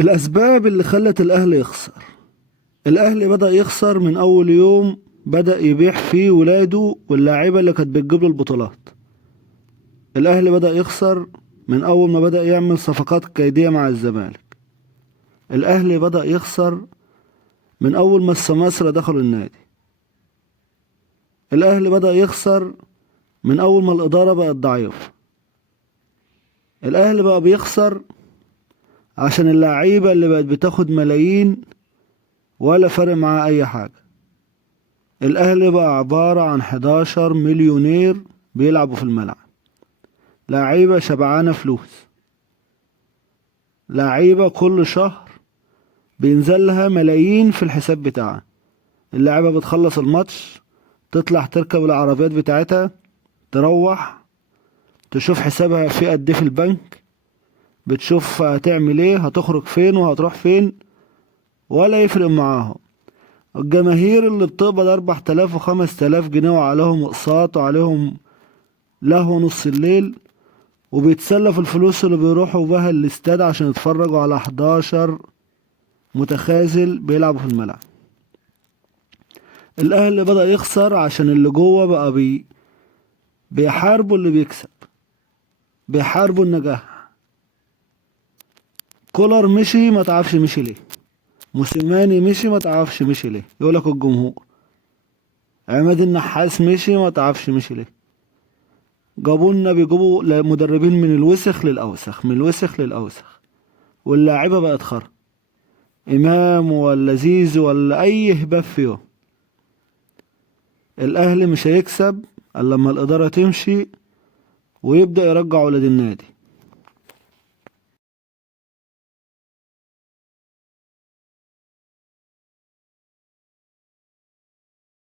الأسباب اللي خلت الأهلي يخسر. الأهلي بدأ يخسر من أول يوم بدأ يبيع فيه ولاده واللاعيبة اللي كانت بتجيب له البطولات. الأهلي بدأ يخسر من أول ما بدأ يعمل صفقات كيدية مع الزمالك. الأهلي بدأ يخسر من أول ما السماسرة دخلوا النادي. الأهلي بدأ يخسر من أول ما الإدارة بقت ضعيفة. الأهلي بقى بيخسر عشان اللعيبة اللي بقت بتاخد ملايين ولا فارق معاه أي حاجة. الأهلي بقى عبارة عن 11 مليونير بيلعبوا في الملعب، لعيبة شبعانة فلوس، لعيبة كل شهر بينزل لها ملايين في الحساب بتاعها. اللعيبة بتخلص الماتش تطلع تركب العربيات بتاعتها، تروح تشوف حسابها في قد ايه في البنك، بتشوف هتعمل ايه، هتخرج فين وهتروح فين، ولا يفرق معاهم. الجماهير اللي بتقبض 4000 و5000 جنيه وعليهم اقساط وعليهم لهو نص الليل، وبيتسلى في الفلوس اللي بيروحوا بها الاستاد عشان يتفرجوا على 11 متخاذل بيلعبوا في الملعب. الاهلي بدأ يخسر عشان اللي جوه بقى بيحاربوا اللي بيكسب، بيحاربوا النجاح. كولر مشي ما تعرفش مشي ليه، موسيماني مشي ما تعرفش مشي ليه، يقولك الجمهور. عماد النحاس مشي ما تعرفش مشي ليه. بيجيبوا مدربين من الوسخ للأوسخ، من الوسخ للأوسخ، واللاعيبة بقت خرا. إمام ولا زيزو ولا أي هباب فيهم. الأهلي مش هيكسب إلا لما الإدارة تمشي ويبدأ يرجع ولاد النادي.